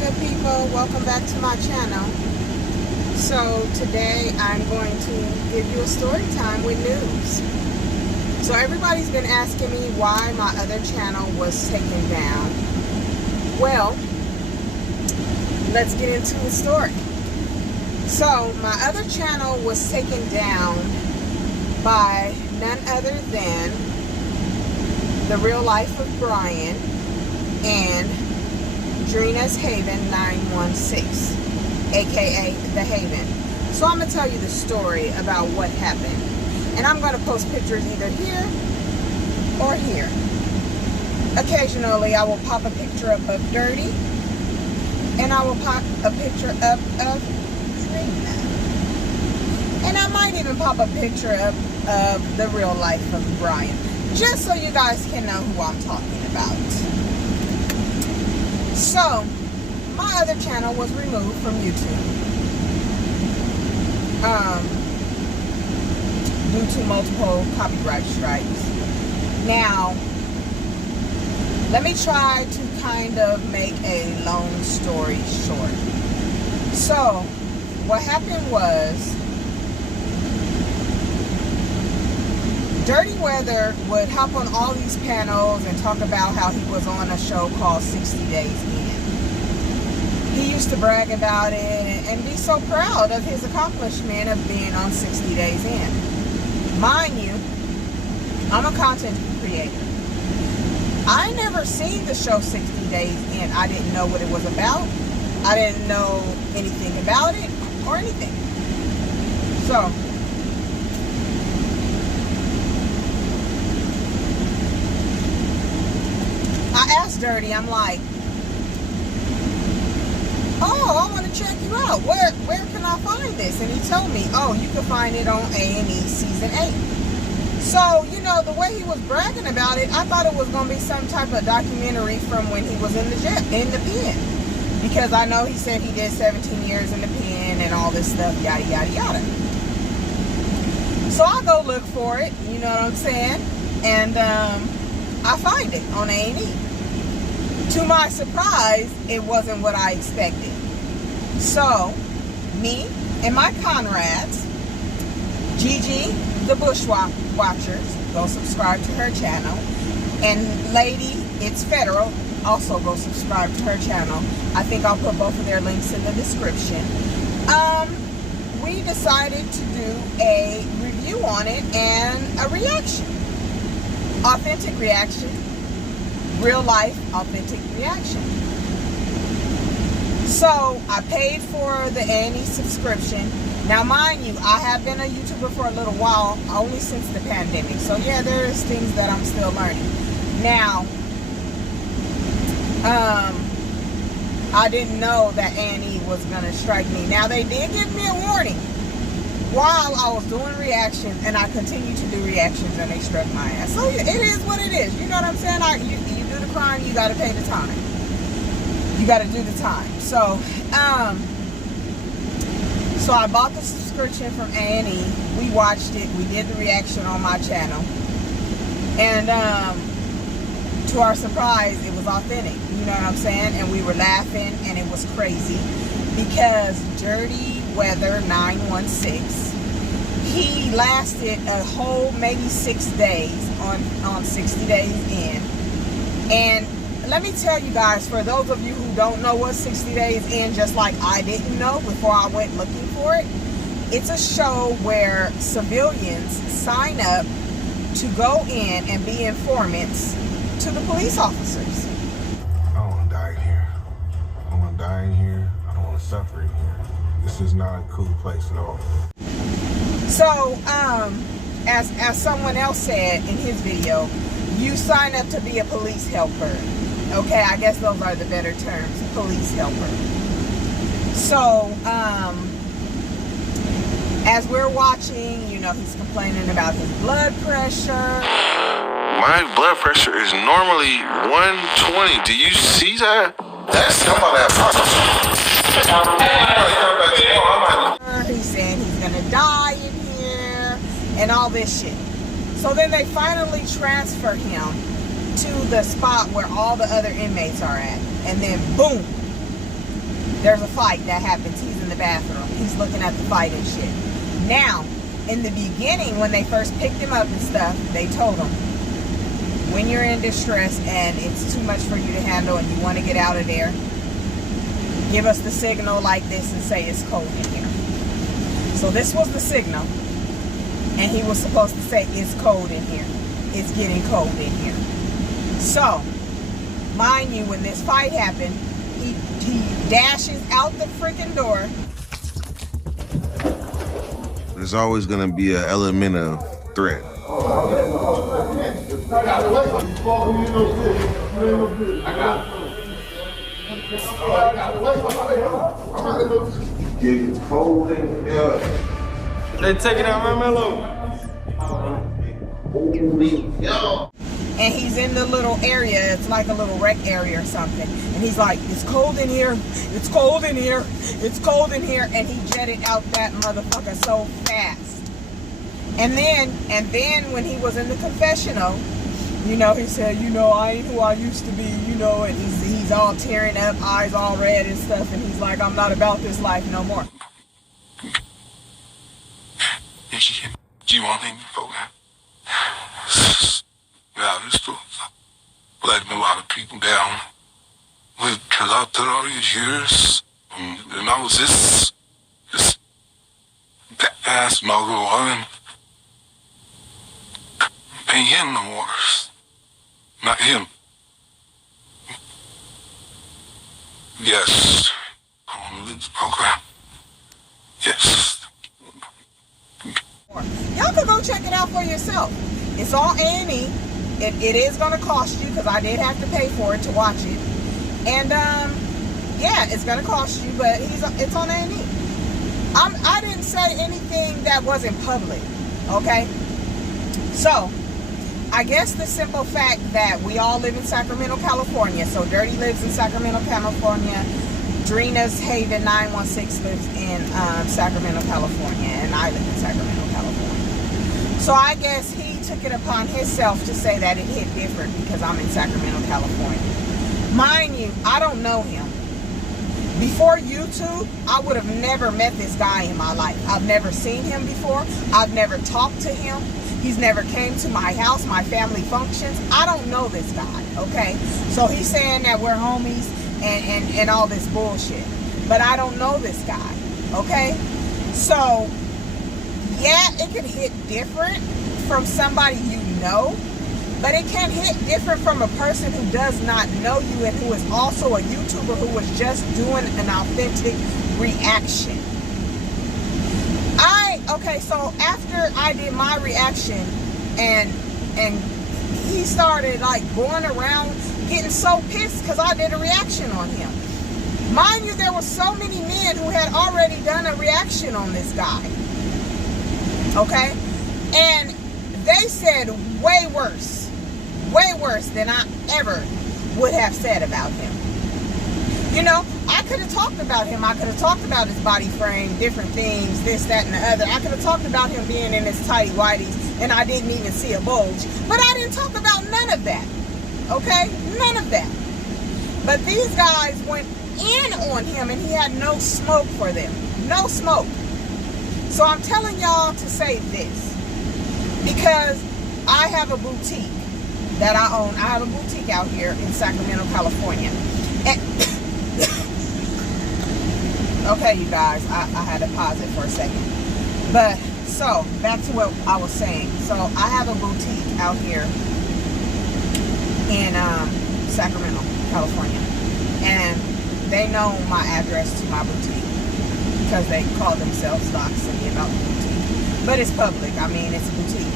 good people? Welcome back to my channel. So today I'm going to give you a story time with news. So everybody's been asking me why my other channel was taken down. Well, let's get into the story. So my other channel was taken down by none other than The Real Life of Brian and Drina's Haven 916, aka The Haven. So I'm going to tell you the story about what happened. And I'm going to post pictures either here or here. Occasionally I will pop a picture up of Dirty, and I will pop a picture up of Drina. And I might even pop a picture up of The Real Life of Brian, just so you guys can know who I'm talking about. So, my other channel was removed from YouTube due to multiple copyright strikes. Now, let me try to kind of make a long story short. So, what happened was, Dirty Weather would hop on all these panels and talk about how he was on a show called 60 Days In. He used to brag about it and be so proud of his accomplishment of being on 60 Days In. Mind you, I'm a content creator. I never seen the show 60 Days In. I didn't know what it was about. I didn't know anything about it or anything. So, I asked Dirty, I'm like, oh, I want to check you out. Where can I find this? And he told me, oh, you can find it on A&E Season 8. So, you know, the way he was bragging about it, I thought it was going to be some type of documentary from when he was in the pen. Because I know he said he did 17 years in the pen and all this stuff, yada, yada, yada. So I go look for it, you know what I'm saying? And I find it on A&E. To my surprise, it wasn't what I expected. So, me and my comrades, Gigi, the Bushwatchers, go subscribe to her channel. And Lady, It's Federal, also go subscribe to her channel. I think I'll put both of their links in the description. We decided to do a review on it and a reaction. Authentic reaction. Real life, authentic reaction. So, I paid for the A&E subscription. Now, mind you, I have been a YouTuber for a little while, only since the pandemic. So, yeah, there's things that I'm still learning. Now, I didn't know that A&E was going to strike me. Now, they did give me a warning while I was doing reactions, and I continue to do reactions, and they struck my ass. So, it is what it is. You know what I'm saying? You do the crime, you got to pay the time. You got to do the time. So, so I bought the subscription from A&E. We watched it. We did the reaction on my channel. And to our surprise, it was authentic. You know what I'm saying? And we were laughing, and it was crazy. Because Dirty Weather 916, he lasted a whole maybe 6 days on 60 Days In. And let me tell you guys, for those of you who don't know what 60 Days In, just like I didn't know before I went looking for it, it's a show where civilians sign up to go in and be informants to the police officers. I don't want to die in here. I don't want to die in here. I don't want to suffer in here. This is not a cool place at all. So, as someone else said in his video, you sign up to be a police helper. Okay, I guess those are the better terms, police helper. So, as we're watching, you know, he's complaining about his blood pressure. My blood pressure is normally 120. Do you see that? That's He's saying he's gonna die in here and all this shit. So then they finally transfer him to the spot where all the other inmates are at. And then boom, there's a fight that happens. He's in the bathroom. He's looking at the fight and shit. Now, in the beginning, when they first picked him up and stuff, they told him, when you're in distress and it's too much for you to handle and you want to get out of there, give us the signal like this and say it's cold in here. So this was the signal. And he was supposed to say it's cold in here. It's getting cold in here. So, mind you, when this fight happened, he dashes out the freaking door. There's always gonna be an element of threat. It's cold in here. They taking out my mellow. And he's in the little area. It's like a little rec area or something. And he's like, it's cold in here. It's cold in here. It's cold in here. And he jetted out that motherfucker so fast. And then when he was in the confessional, you know, he said, you know, I ain't who I used to be, you know, and he's all tearing up, eyes all red and stuff. And he's like, I'm not about this life no more. Do you want me to go back? Yeah, this was letting a lot of people down. Because after all these years, and I was this ass muggle woman. Ain't him no worse. Not him. Yes. On this program. Yes. Y'all can go check it out for yourself. It's on A&E. It is going to cost you because I did have to pay for it to watch it. And yeah, it's going to cost you, but it's on A&E. I didn't say anything that wasn't public, okay? So, I guess the simple fact that we all live in Sacramento, California. So Dirty lives in Sacramento, California. Drina's Haven 916 lives in Sacramento, California, and I live in Sacramento, California. So I guess he took it upon himself to say that it hit different because I'm in Sacramento, California. Mind you, I don't know him. Before YouTube, I would have never met this guy in my life. I've never seen him before. I've never talked to him. He's never came to my house, my family functions. I don't know this guy, okay? So he's saying that we're homies and all this bullshit. But I don't know this guy, okay? So, yeah, it can hit different from somebody you know, but it can hit different from a person who does not know you and who is also a YouTuber who was just doing an authentic reaction. Okay, so after I did my reaction and he started like going around getting so pissed because I did a reaction on him. Mind you, there were so many men who had already done a reaction on this guy. Okay? And they said way worse than I ever would have said about him. You know, I could have talked about him. I could have talked about his body frame, different things, this, that, and the other. I could have talked about him being in his tighty whities, and I didn't even see a bulge. But I didn't talk about none of that. Okay? None of that. But these guys went in on him, and he had no smoke for them. No smoke. So I'm telling y'all to say this. Because I have a boutique that I own. I have a boutique out here in Sacramento, California. And okay, you guys, I had to pause it for a second. But, so, back to what I was saying. So, I have a boutique out here in Sacramento, California. And they know my address to my boutique because they call themselves doxing me about the boutique. But it's public. I mean, it's a boutique.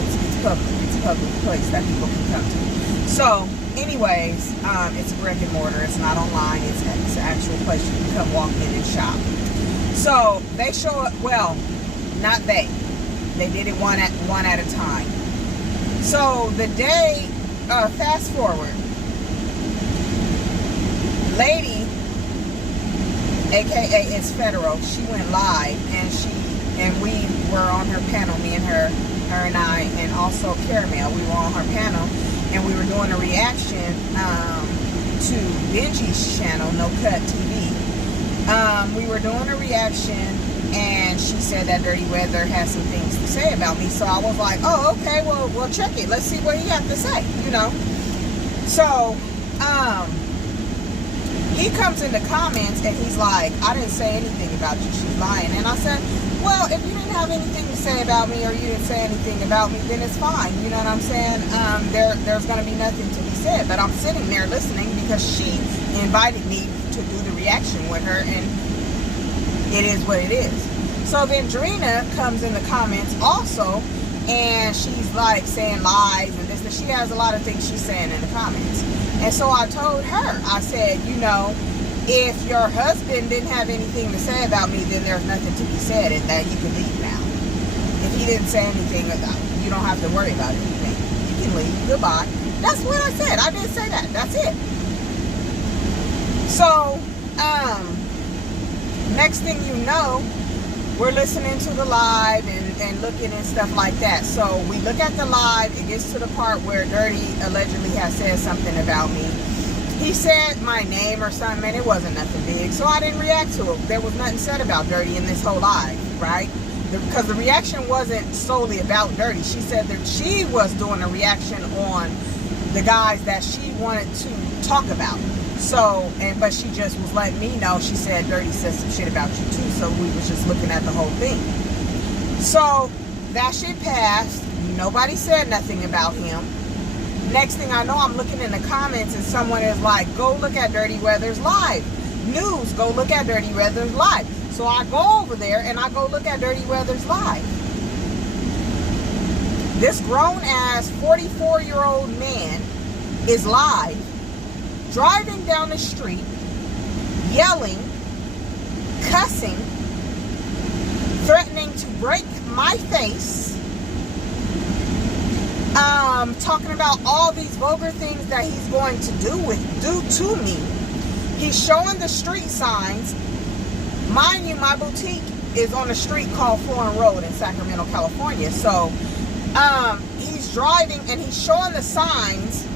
It's public. It's a public place that people can come to. So, anyways, it's a brick and mortar. It's not online. It's an actual place you can come walk in and shop. So they show up. Well, not they. They did it one at a time. So the day, fast forward, lady, aka it's Federal. She went live and we were on her panel. Me and her and I, and also Caramel. We were on her panel. And we were doing a reaction to Benji's channel, No Cut TV. We were doing a reaction, and she said that Dirty Weather has some things to say about me. So I was like, oh, okay, well, we'll check it. Let's see what he has to say, you know. So, he comes in the comments, and he's like, I didn't say anything about you. She's lying. And I said, well, if you didn't have anything to say about me, or you didn't say anything about me, then it's fine. You know what I'm saying? There's going to be nothing to be said. But I'm sitting there listening because she invited me to do the reaction with her, and it is what it is. So then Drina comes in the comments also, and she's like saying lies and this, and she has a lot of things she's saying in the comments. And so I told her, I said, you know, if your husband didn't have anything to say about me, then there's nothing to be said, and that you can leave now. If he didn't say anything about it, you don't have to worry about anything. You can leave. Goodbye. That's what I said. I didn't say that. That's it. So, next thing you know, we're listening to the live and looking and stuff like that. So we look at the live. It gets to the part where Dirty allegedly has said something about me. He said my name or something, and it wasn't nothing big. So I didn't react to it. There was nothing said about Dirty in this whole live, right? Because the reaction wasn't solely about Dirty. She said that she was doing a reaction on the guys that she wanted to talk about. So, but she just was letting me know. She said Dirty said some shit about you too. So we was just looking at the whole thing. So that shit passed. Nobody said nothing about him. Next thing I know, I'm looking in the comments and someone is like, go look at Dirty Weather's live. News, go look at Dirty Weather's live. So I go over there and I go look at Dirty Weather's live. This grown-ass 44-year-old man is live, driving down the street, yelling, cussing, threatening to break my face, talking about all these vulgar things that he's going to do to me. He's showing the street signs. Mind you, my boutique is on a street called Florin Road in Sacramento, California. So he's driving and he's showing the signs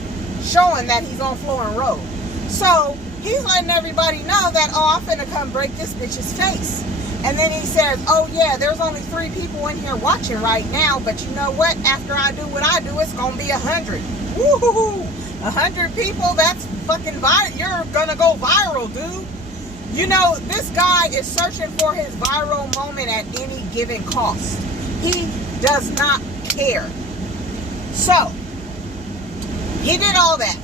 showing that he's on Florin Road. So he's letting everybody know that, oh, I'm finna come break this bitch's face. And then he says, oh yeah, there's only 3 people in here watching right now, but you know what? After I do what I do, it's gonna be 100. Woohoo! 100 people, that's fucking viral. You're gonna go viral, dude. You know, this guy is searching for his viral moment at any given cost. He does not care. So, he did all that.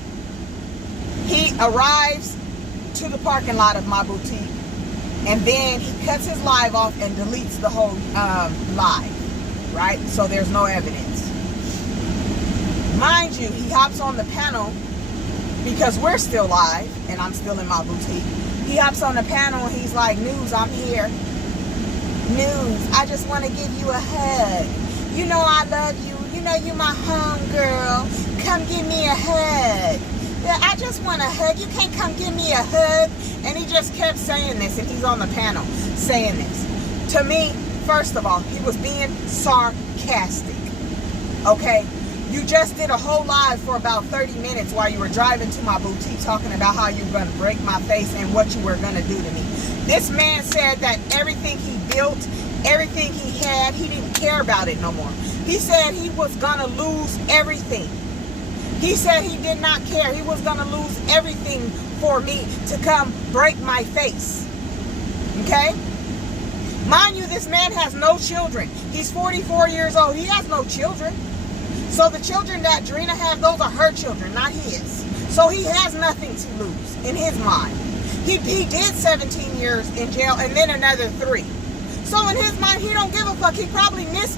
He arrives to the parking lot of my boutique, and then he cuts his live off and deletes the whole live, right? So there's no evidence. Mind you, he hops on the panel because we're still live and I'm still in my boutique. He hops on the panel and he's like, News, I'm here. News, I just want to give you a hug. You know I love you. You know you my homegirl. Come give me a hug. Yeah, I just want a hug. You can't come give me a hug. And he just kept saying this, and he's on the panel saying this. To me, first of all, he was being sarcastic. Okay? You just did a whole live for about 30 minutes while you were driving to my boutique talking about how you were going to break my face and what you were going to do to me. This man said that everything he built, everything he had, he didn't care about it no more. He said he was going to lose everything. He said he did not care. He was going to lose everything for me to come break my face. Okay? Mind you, this man has no children. He's 44 years old. He has no children. So the children that Drina have, those are her children, not his. So he has nothing to lose in his mind. He did 17 years in jail and then another 3. So in his mind, he don't give a fuck. He probably miss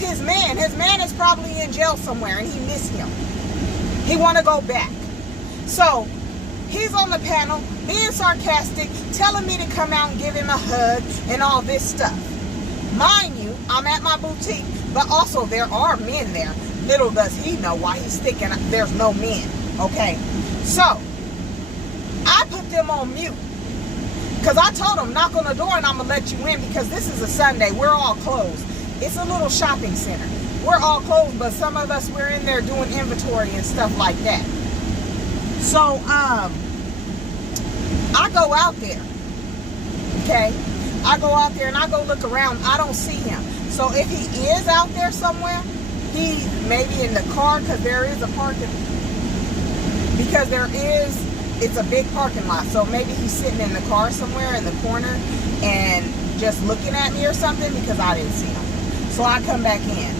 his man. His man is probably in jail somewhere and he miss him. He want to go back. So he's on the panel being sarcastic, telling me to come out and give him a hug and all this stuff. Mind you, I'm at my boutique, but also there are men there. Little does he know why he's thinking there's no men. Okay, so I put them on mute because I told them knock on the door and I'm gonna let you in because this is a Sunday. We're all closed. It's a little shopping center. We're all closed, but some of us, we're in there doing inventory and stuff like that. So I go out there Okay? I go out there and I go look around. I don't see him. So if he is out there somewhere, he may be in the car, because there is a parking. Because it's a big parking lot. So maybe he's sitting in the car somewhere in the corner and just looking at me or something, because I didn't see him. So I come back in.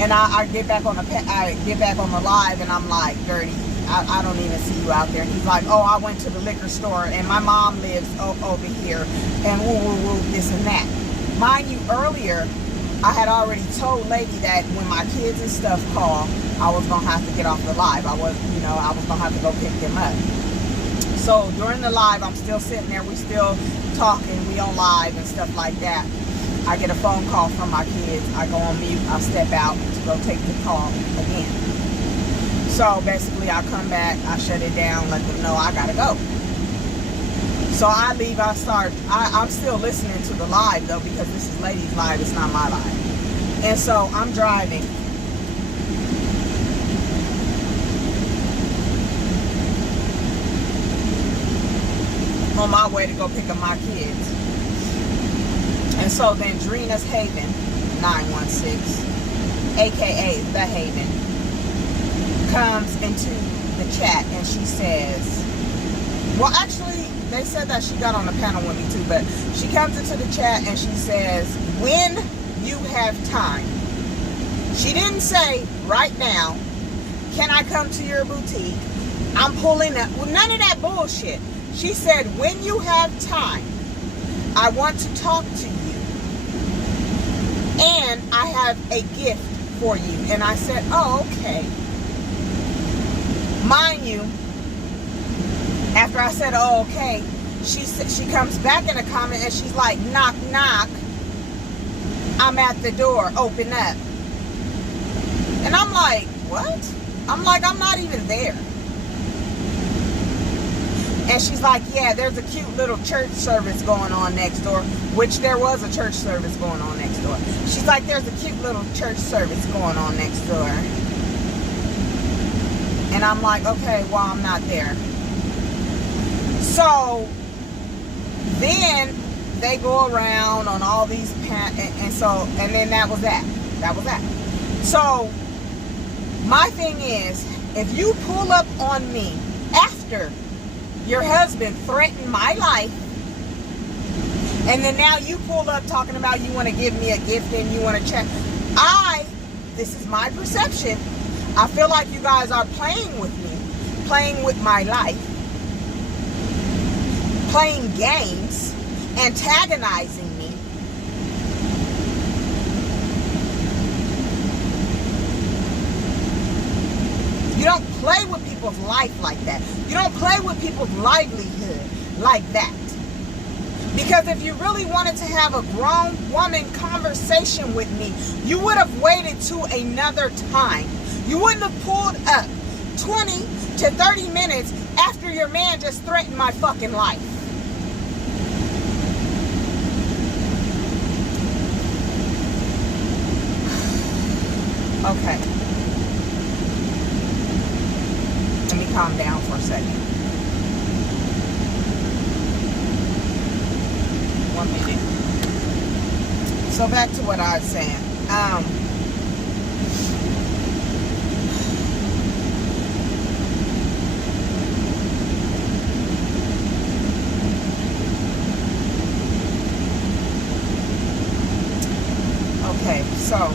And I get back on the live, and I'm like, Dirty, I don't even see you out there. And he's like, oh, I went to the liquor store, and my mom lives over here, and woo, this and that. Mind you, earlier, I had already told Lady that when my kids and stuff call, I was going to have to get off the live. I was going to have to go pick them up. So during the live, I'm still sitting there. We still talking. We on live and stuff like that. I get a phone call from my kids. I go on mute. I step out to go take the call again. So basically, I come back. I shut it down. Let them know I got to go. So I leave. I'm still listening to the live, though, because this is Lady's live. It's not my live. And so I'm driving. On my way to go pick up my kids. And so then Drina's Haven, 916, aka The Haven, comes into the chat and she says, well, actually, they said that she got on the panel with me too, but she comes into the chat and she says, when you have time. She didn't say, right now, can I come to your boutique? I'm pulling up. Well, none of that bullshit. She said, when you have time, I want to talk to you. And I have a gift for you. And I said, oh, okay. Mind you, after I said, oh, okay, she comes back in a comment and she's like, knock, knock. I'm at the door. Open up. And I'm like, what? I'm like, I'm not even there. And she's like, yeah, there's a cute little church service going on next door, which there was a church service going on next door. She's like, there's a cute little church service going on next door. And I'm like, okay, well, I'm not there. So then they go around on all these and then that was that. That was that. So my thing is, if you pull up on me after your husband threatened my life, and then now you pull up talking about you want to give me a gift and you want to check. This is my perception. I feel like you guys are playing with me, playing with my life, playing games, antagonizing me. You don't play with people's life like that. You don't play with people's livelihood like that. Because if you really wanted to have a grown woman conversation with me, you would have waited to another time. You wouldn't have pulled up 20 to 30 minutes after your man just threatened my fucking life. Okay. Let me calm down for a second. 1 minute. So back to what I was saying. Okay, so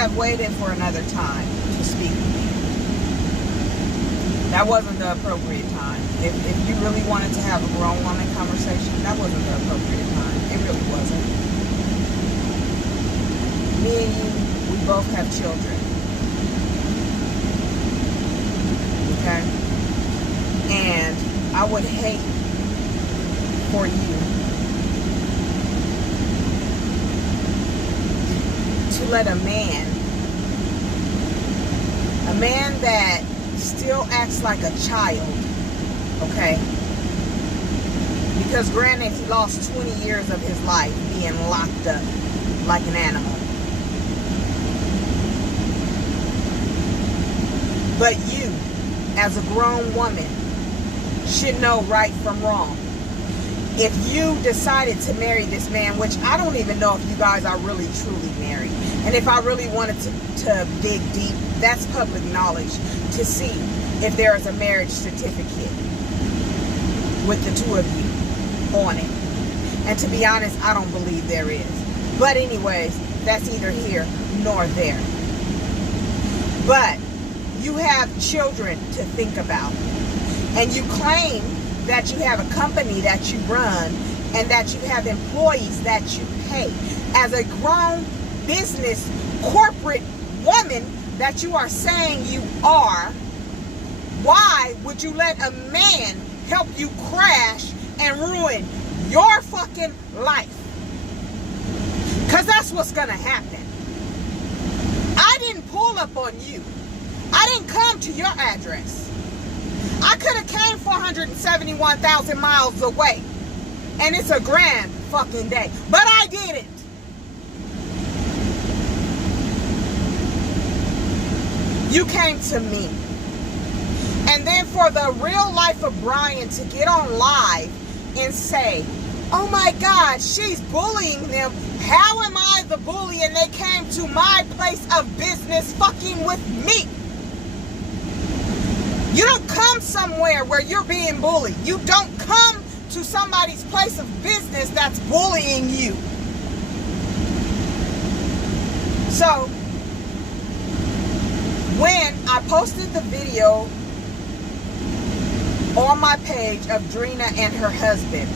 have waited for another time to speak with me. That wasn't the appropriate time. If you really wanted to have a grown woman conversation, that wasn't the appropriate time. It really wasn't. Me and you, we both have children. Okay? And I would hate for you to let a man that still acts like a child, okay? Because granted, he lost 20 years of his life being locked up like an animal. But you, as a grown woman, should know right from wrong. If you decided to marry this man, which I don't even know if you guys are really truly married, and if I really wanted to dig deep, that's public knowledge to see if there is a marriage certificate with the two of you on it. And to be honest, I don't believe there is. But anyways, that's neither here nor there. But you have children to think about. And you claim that you have a company that you run and that you have employees that you pay. As a grown business corporate woman that you are saying you are, why would you let a man help you crash and ruin your fucking life? Because that's what's gonna happen. I didn't pull up on you. I didn't come to your address. I could have came 471,000 miles away. And it's a grand fucking day. But I didn't. You came to me. And then for the real life of Brian to get on live and say, oh my God, she's bullying them. How am I the bully? And they came to my place of business fucking with me. You don't come somewhere where you're being bullied. You don't come to somebody's place of business that's bullying you. So, when I posted the video on my page of Drina and her husband,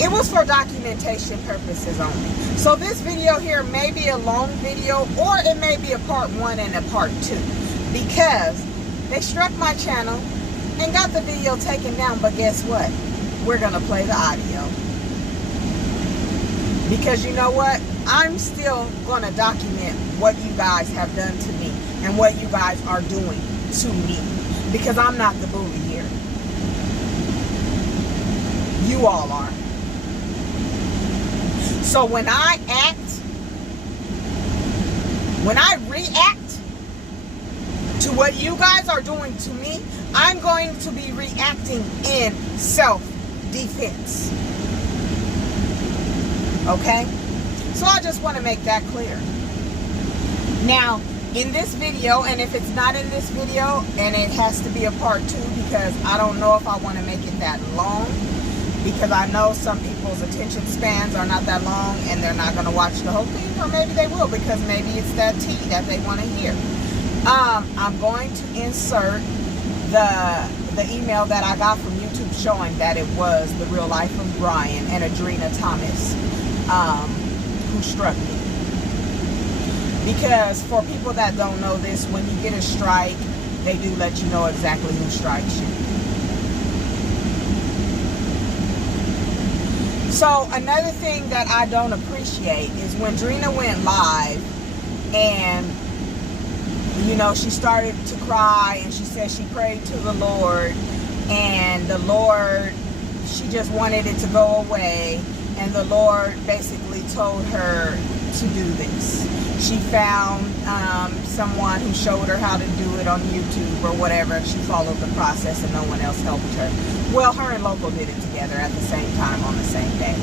it was for documentation purposes only. So this video here may be a long video, or it may be a part 1 and a part 2, because they struck my channel and got the video taken down. But guess what? We're going to play the audio. Because you know what? I'm still going to document what you guys have done to me and what you guys are doing to me. Because I'm not the bully here. You all are. So when I react to what you guys are doing to me, I'm going to be reacting in self-defense. Okay? So I just want to make that clear. Now, in this video, and if it's not in this video, and it has to be a part 2, because I don't know if I want to make it that long, because I know some people's attention spans are not that long and they're not going to watch the whole thing, or maybe they will because maybe it's that tea that they want to hear. I'm going to insert the email that I got from YouTube showing that it was the real life of Brian and Adrena Thomas who struck me. Because for people that don't know this, when you get a strike, they do let you know exactly who strikes you. So another thing that I don't appreciate is when Drina went live and, you know, she started to cry and she said she prayed to the Lord, and the Lord, she just wanted it to go away, and the Lord basically told her to do this. She found someone who showed her how to do it on YouTube or whatever, and she followed the process and no one else helped her. Well, her and Loco did it together at the same time on the same day.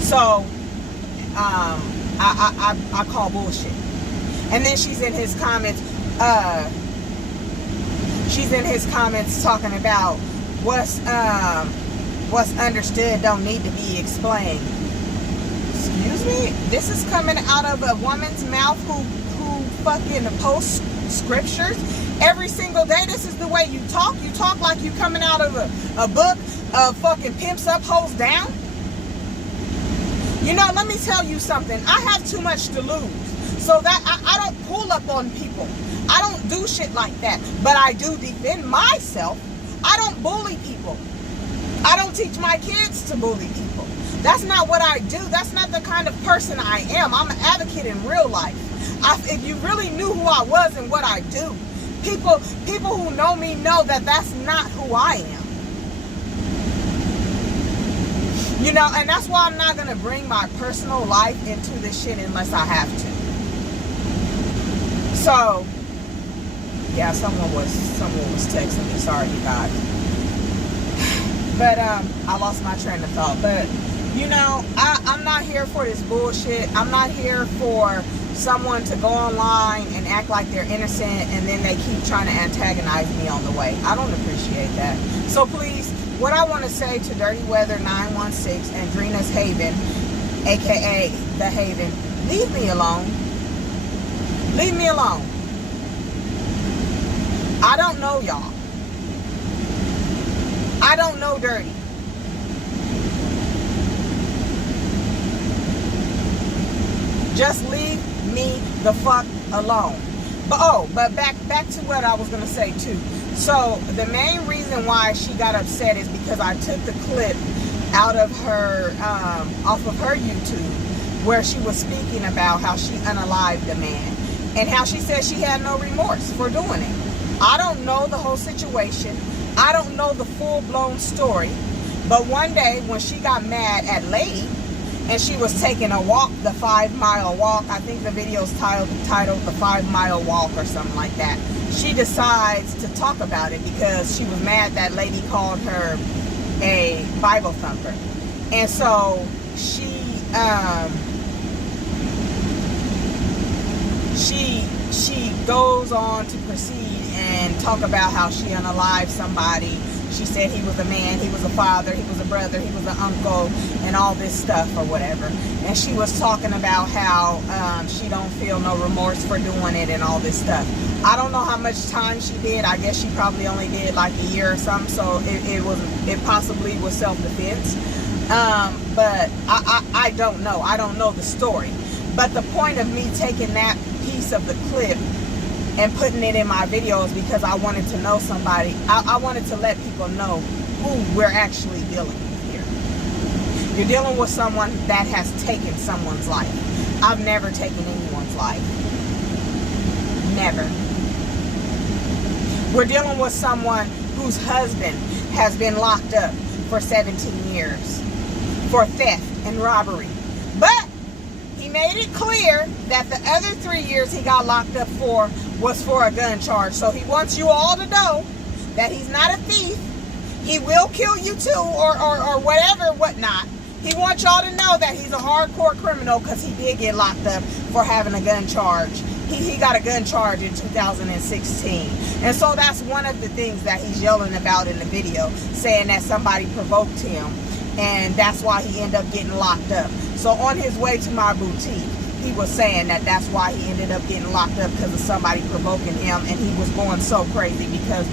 So, I call bullshit. And then she's in his comments, talking about what's understood don't need to be explained. Excuse Excuse me? This is coming out of a woman's mouth who fucking posts scriptures every single day. This is the way you talk. You talk like you coming out of a book of fucking pimps up, hoes down. You know, let me tell you something. I have too much to lose. So that I don't pull up on people. I don't do shit like that. But I do defend myself. I don't bully people. I don't teach my kids to bully people. That's not what I do. That's not the kind of person I am. I'm an advocate in real life. If you really knew who I was and what I do, people who know me know that that's not who I am. You know, and that's why I'm not going to bring my personal life into this shit unless I have to. So, yeah, someone was texting me. Sorry, you guys. But I lost my train of thought. But, you know, I'm not here for this bullshit. I'm not here for someone to go online and act like they're innocent and then they keep trying to antagonize me on the way. I don't appreciate that. So please, what I want to say to Dirty Weather 916 and Drina's Haven, aka The Haven, leave me alone. Leave me alone. I don't know y'all. I don't know Dirty. Just leave me the fuck alone. But back to what I was gonna say too. So the main reason why she got upset is because I took the clip out of her off of her YouTube where she was speaking about how she unalived the man and how she said she had no remorse for doing it. I don't know the whole situation. I don't know the full-blown story. But one day when she got mad at Lady and she was taking a walk, the 5-mile walk, I think the video's titled the 5-mile walk or something like that, she decides to talk about it because she was mad that Lady called her a Bible thumper. And so she goes on to proceed and talk about how she unalived somebody. She said he was a man, he was a father, he was a brother, he was an uncle, and all this stuff or whatever. And she was talking about how she don't feel no remorse for doing it and all this stuff. I don't know how much time she did. I guess she probably only did like a year or something, so it possibly was self-defense. But I don't know. I don't know the story. But the point of me taking that piece of the clip and putting it in my videos because I wanted to know somebody. I wanted to let people know who we're actually dealing with here. You're dealing with someone that has taken someone's life. I've never taken anyone's life. Never. We're dealing with someone whose husband has been locked up for 17 years for theft and robbery. But he made it clear that the other 3 years he got locked up for was for a gun charge. So he wants you all to know that he's not a thief. He will kill you too, or whatever, whatnot. He wants y'all to know that he's a hardcore criminal because he did get locked up for having a gun charge. He got a gun charge in 2016. And so that's one of the things that he's yelling about in the video, saying that somebody provoked him. And that's why he ended up getting locked up. So on his way to my boutique, he was saying that that's why he ended up getting locked up, because of somebody provoking him, and he was going so crazy because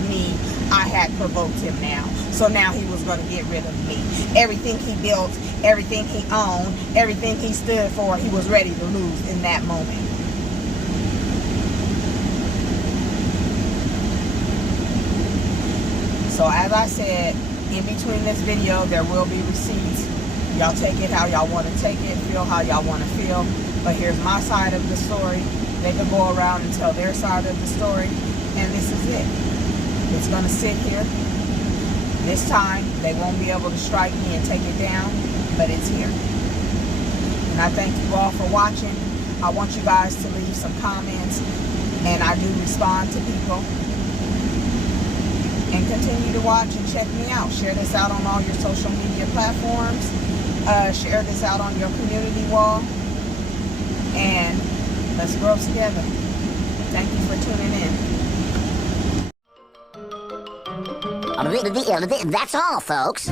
I had provoked him now. So now he was going to get rid of me. Everything he built, everything he owned, everything he stood for, he was ready to lose in that moment. So as I said, in between this video, there will be receipts. Y'all take it how y'all want to take it, feel how y'all want to feel. But here's my side of the story. They can go around and tell their side of the story. And this is it. It's going to sit here. This time, they won't be able to strike me and take it down, but it's here. And I thank you all for watching. I want you guys to leave some comments, and I do respond to people. And continue to watch and check me out. Share this out on all your social media platforms. Share this out on your community wall. And let's grow together. Thank you for tuning in. That's all, folks.